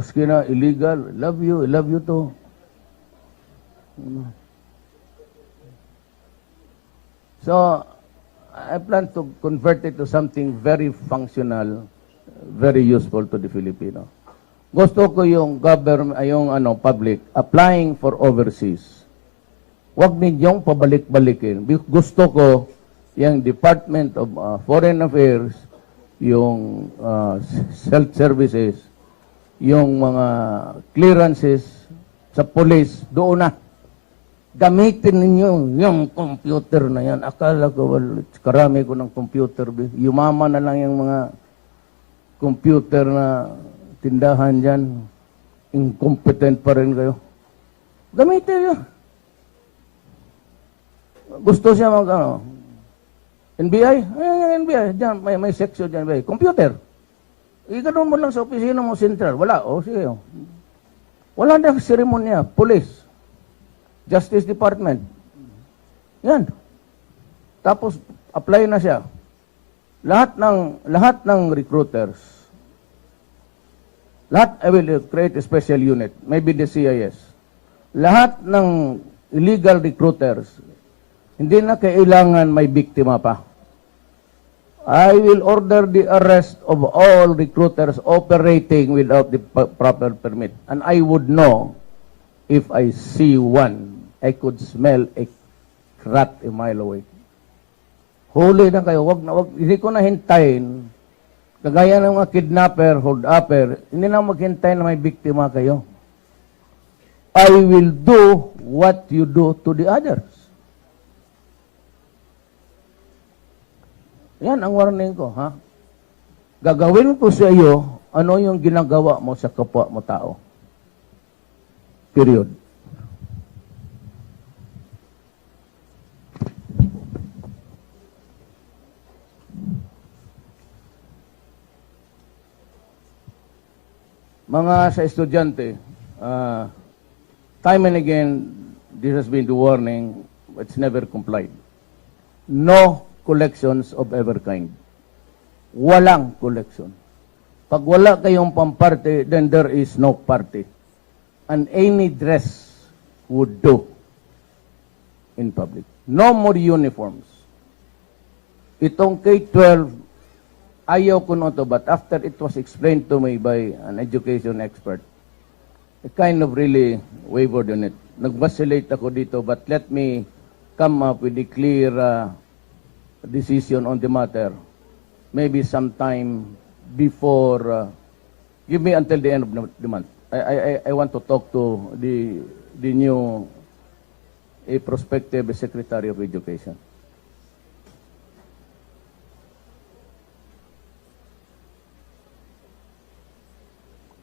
maski na illegal, love you, I love you too. So, I plan to convert it to something very functional, very useful to the Filipino. Gusto ko yung government, ay yung ano, public, applying for overseas. Huwag ninyong pabalik-balikin. Gusto ko yung Department of uh, Foreign Affairs, yung uh, health services, yung mga clearances sa police, doon na. Gamitin ninyo yung computer na yan. Akala ko, well, karami ko ng computer. Yumama na lang yung mga computer na tindahan dyan. Incompetent pa rin kayo. Gamitin nyo. Gusto siya mag, ano, NBI? Eh, NBI. Diyan, may, may section dyan. NBI. Computer. Ikaroon mo lang sa opisina mo central. Wala. O, sige. oh. Wala na seremonya. Police. Justice Department. Yan. Tapos apply na siya. Lahat ng lahat ng recruiters. Lahat I will create a special unit, maybe the CIS. Lahat ng illegal recruiters hindi na kailangan may biktima pa. I will order the arrest of all recruiters operating without the proper permit. And I would know if I see one, I could smell a rat a mile away. Huli na kayo, wag na wag, hindi ko na hintayin. Kagaya ng mga kidnapper, hold upper, hindi na maghintay na may biktima kayo. I will do what you do to the others. Yan ang warning ko, ha? Gagawin ko sa iyo ano yung ginagawa mo sa kapwa mo tao. Period. Mga sa estudyante, ah, time and again, this has been the warning, it's never complied. No collections of ever kind. Walang collection. Pag wala kayong pamparte, then there is no party. And any dress would do in public. No more uniforms. Itong K-12, ayaw ko na to, but after it was explained to me by an education expert, I kind of really wavered on it. Nag-vacillate ako dito, but let me come up with a clear uh, decision on the matter. Maybe sometime before, uh, give me until the end of the month. I, I, I- want to talk to the, the new a prospective Secretary of Education.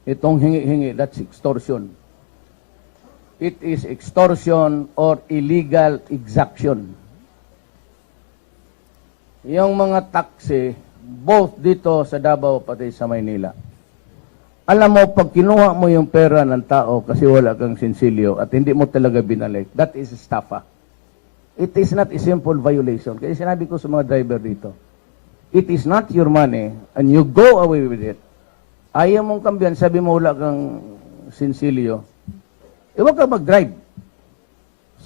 Itong hingi-hingi, that's extortion. It is extortion or illegal exaction. Yung mga taxi, both dito sa Davao pati sa Maynila. Alam mo, pag kinuha mo yung pera ng tao kasi wala kang sinsilyo at hindi mo talaga binalik, that is estafa. It is not a simple violation. Kasi sinabi ko sa mga driver dito, it is not your money and you go away with it. Ayaw mong kambiyan, sabi mo wala kang sinsilyo. Eh, huwag ka mag-drive.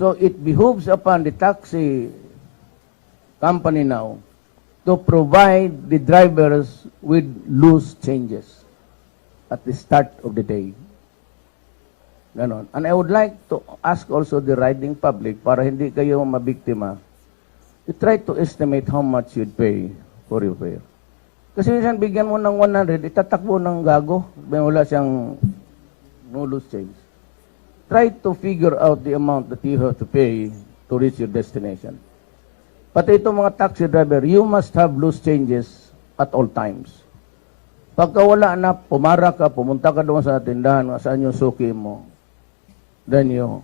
So, it behooves upon the taxi company now to provide the drivers with loose changes at the start of the day. Ganon. And I would like to ask also the riding public para hindi kayo mabiktima. You try to estimate how much you'd pay for your fare. Kasi minsan bigyan mo ng 100, itatakbo ng gago. May wala siyang no loose change. Try to figure out the amount that you have to pay to reach your destination. Pati itong mga taxi driver, you must have loose changes at all times. Pagka wala na, pumara ka, pumunta ka doon sa tindahan, saan yung suki mo, then you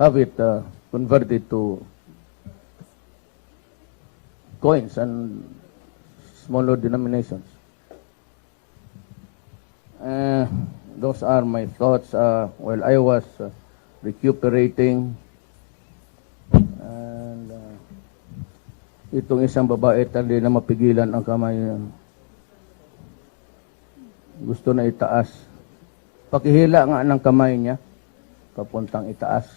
have it uh, converted to coins and smaller denominations. Uh, those are my thoughts uh, while I was uh, recuperating. And uh, itong isang babae tali na mapigilan ang kamay. Gusto na itaas. Pakihila nga ng kamay niya. Papuntang itaas.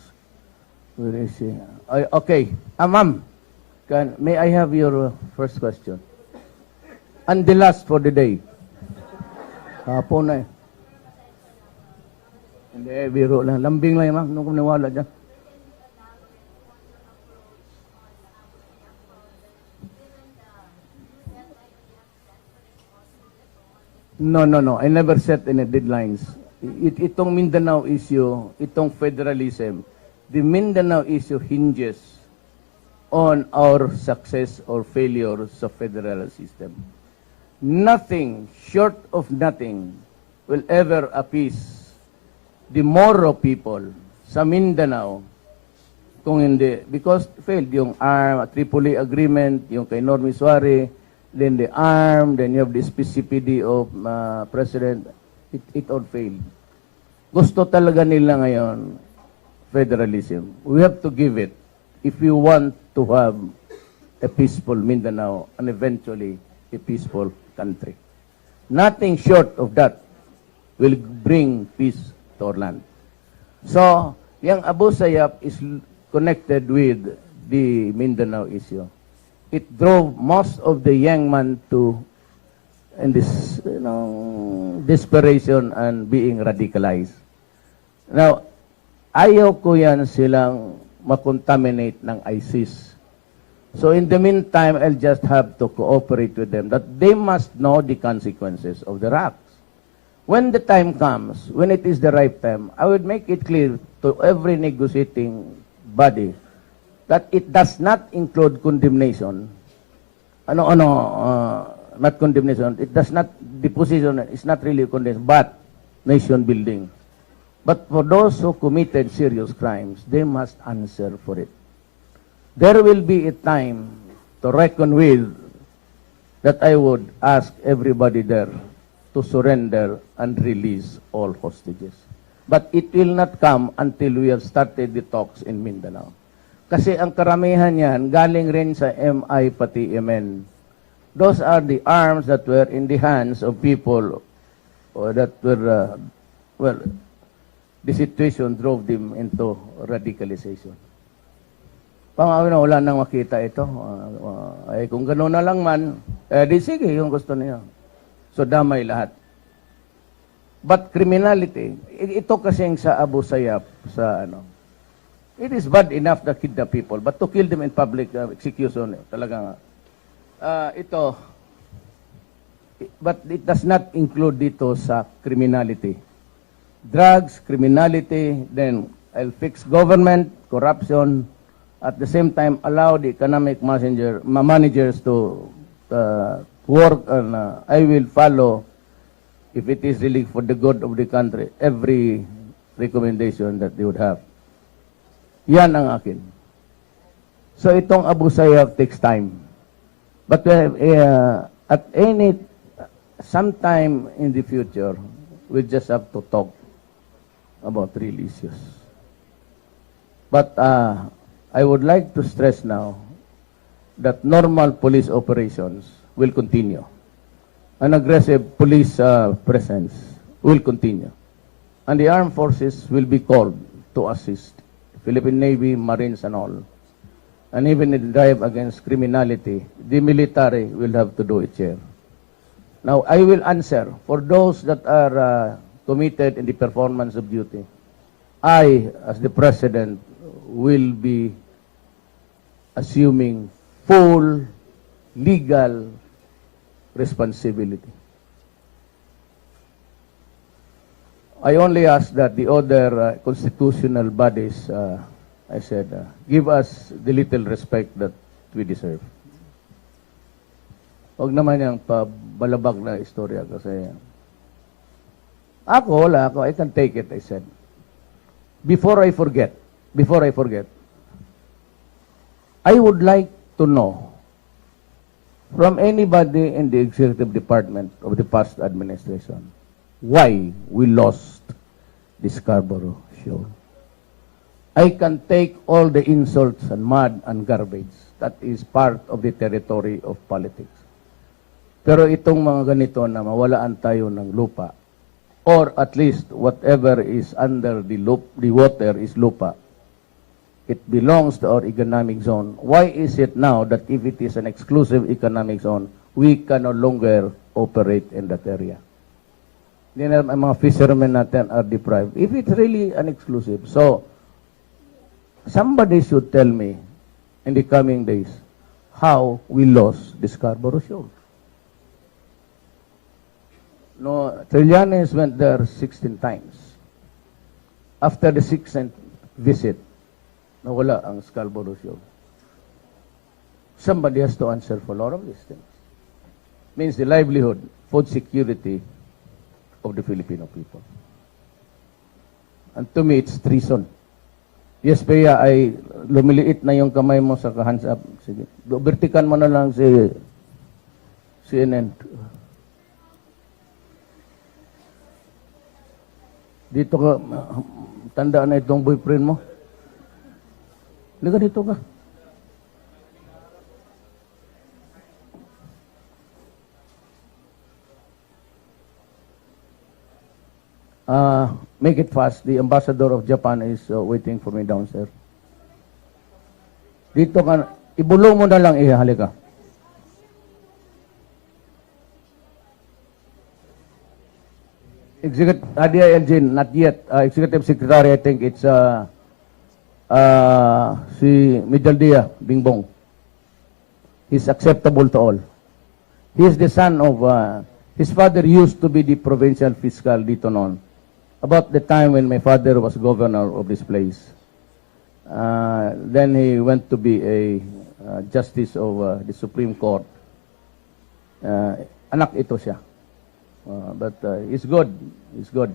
Where is he? Ay, okay. Ah, ma'am. Can, may I have your uh, first question? And the last for the day. Hapon na eh. Hindi, biro lang. Lambing lang ma'am. Nung kumaniwala dyan. No, no, no. I never set any deadlines. It, itong Mindanao issue, itong federalism, the Mindanao issue hinges on our success or failure sa federal system. Nothing short of nothing will ever appease the Moro people sa Mindanao kung hindi. Because failed yung ARM, Tripoli Agreement, yung kay Normi Suare, then the ARM, then you have the specificity of uh, President, it, it all failed. Gusto talaga nila ngayon federalism. We have to give it if we want to have a peaceful Mindanao and eventually a peaceful country. Nothing short of that will bring peace to our land. So, yung Abu Sayyaf is connected with the Mindanao issue. It drove most of the young men to in this you know, desperation and being radicalized. Now, ayaw ko yan silang makontaminate ng ISIS. So in the meantime, I'll just have to cooperate with them that they must know the consequences of their acts. When the time comes, when it is the right time, I would make it clear to every negotiating body that it does not include condemnation. Ano, ano, uh, not condemnation. It does not, the position is not really condemnation, but nation building. But for those who committed serious crimes, they must answer for it. There will be a time to reckon with that I would ask everybody there to surrender and release all hostages. But it will not come until we have started the talks in Mindanao. Kasi ang karamihan yan, galing rin sa MI pati MN. Those are the arms that were in the hands of people or that were, uh, well, the situation drove them into radicalization. Pangawin na wala nang makita ito. Ah, ah, ay kung gano'n na lang man, eh di sige yung gusto niya. So damay lahat. But criminality, ito kasing sa Abu Sayyaf, sa ano, it is bad enough to kidnap people, but to kill them in public uh, execution, eh, talaga nga. Ah, ito, but it does not include dito sa criminality. Drugs, criminality, then I'll fix government, corruption, at the same time allow the economic messenger, ma- managers to uh, work and uh, I will follow if it is really for the good of the country, every recommendation that they would have. Yan ang akin. So itong Abu Sayyaf takes time. But uh, at any sometime in the future, we just have to talk about real issues. But uh, I would like to stress now that normal police operations will continue. An aggressive police uh, presence will continue. And the armed forces will be called to assist Philippine Navy, Marines, and all. And even in the drive against criminality, the military will have to do its share. Now, I will answer for those that are uh, committed in the performance of duty. I, as the President, will be assuming full legal responsibility. I only ask that the other uh, constitutional bodies, uh, I said, uh, give us the little respect that we deserve. Huwag naman yung pabalabag na istorya kasi ako, wala ako. I can take it, I said. Before I forget, before I forget, I would like to know from anybody in the executive department of the past administration why we lost the Scarborough show. I can take all the insults and mud and garbage that is part of the territory of politics. Pero itong mga ganito na mawalaan tayo ng lupa, or at least whatever is under the, loop, the water is lupa, it belongs to our economic zone. Why is it now that if it is an exclusive economic zone, we can no longer operate in that area? Ang mga fishermen natin are deprived. If it's really an exclusive. So, somebody should tell me in the coming days how we lost the Scarborough Shoal. No, Trillanes went there 16 times. After the 16th visit, nawala ang Scarborough Shoal. Somebody has to answer for a lot of these things. Means the livelihood, food security of the Filipino people. And to me, it's treason. Yes, Pea, ay lumiliit na yung kamay mo sa hands up. Sige. Bertikan mo na lang si CNN. Dito ka, tandaan na itong boyfriend mo. Liga dito ka. Uh, make it fast. The ambassador of Japan is uh, waiting for me downstairs. Dito ka, ibulong mo na lang, eh, halika. Executive, Adia Elgin, not yet. Uh, Executive Secretary, I think it's uh, uh, si Midaldia Bingbong. He's acceptable to all. He is the son of, uh, his father used to be the provincial fiscal dito noon. About the time when my father was governor of this place. Uh, then he went to be a uh, justice of uh, the Supreme Court. Uh, anak ito siya. Uh, but uh, he's good. He's good.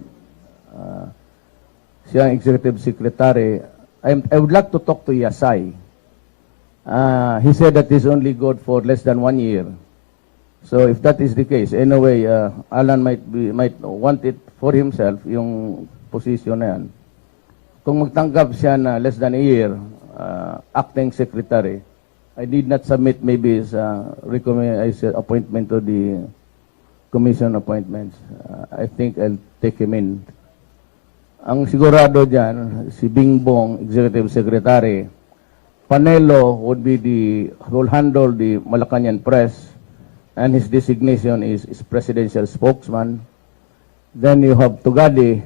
Uh, siya ang executive secretary. I'm, I would like to talk to Yasai. Uh, he said that he's only good for less than one year. So if that is the case, anyway, uh, Alan might be, might want it for himself, yung position na yan. Kung magtanggap siya na less than a year, uh, acting secretary, I did not submit maybe his, uh, recommend, his appointment to the commission appointments. Uh, I think I'll take him in. Ang sigurado dyan, si Bingbong, executive secretary, Panelo would be the, will handle the Malacanang press, and his designation is, is presidential spokesman. Then you have Tugadi,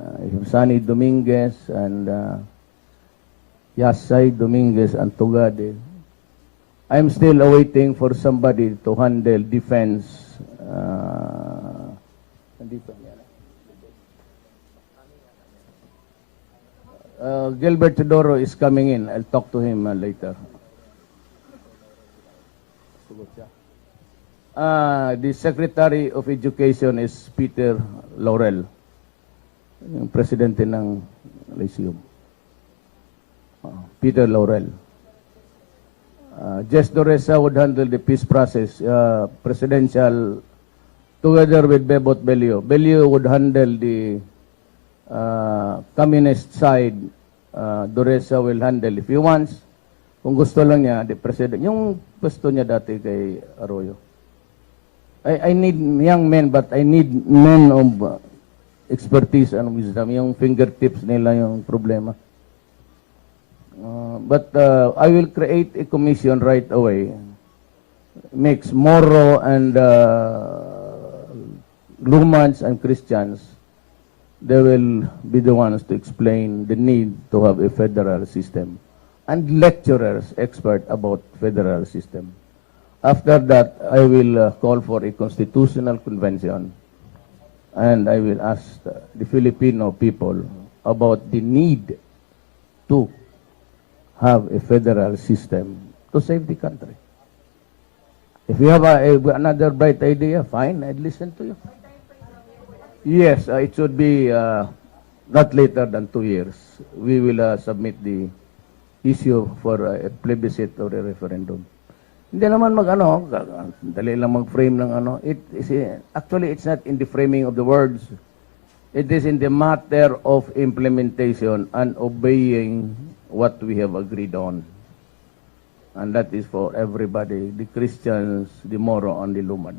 uh, you have Sunny Dominguez, and uh, Yasay Dominguez and Tugadi. I'm still awaiting for somebody to handle defense. Uh. Uh, Gilbert Teodoro is coming in. I'll talk to him uh, later. Uh, the Secretary of Education is Peter Laurel, yung presidente ng Lyceum. Uh, Peter Laurel. Uh, Jess Doresa would handle the peace process, uh, presidential, together with Bebot Belio. Belio would handle the uh, communist side. Uh, Doresa will handle if he wants. Kung gusto lang niya, the president, yung gusto niya dati kay Arroyo. I, I need young men, but I need men of uh, expertise and wisdom. Yung fingertips nila yung problema. Uh, but uh, I will create a commission right away. Mix Moro and uh, Lumans and Christians. They will be the ones to explain the need to have a federal system. And lecturers, expert about federal system. After that, I will uh, call for a constitutional convention. And I will ask the Filipino people about the need to have a federal system to save the country. If you have a, a- another bright idea, fine, I'd listen to you. Yes, uh, it should be uh, not later than two years. We will uh, submit the issue for uh, a plebiscite or a referendum. Hindi naman mag ano, ga- dali lang mag-frame ng ano. It is actually it's not in the framing of the words. It is in the matter of implementation and obeying what we have agreed on. And that is for everybody, the Christians, the Moro, and the Lumad.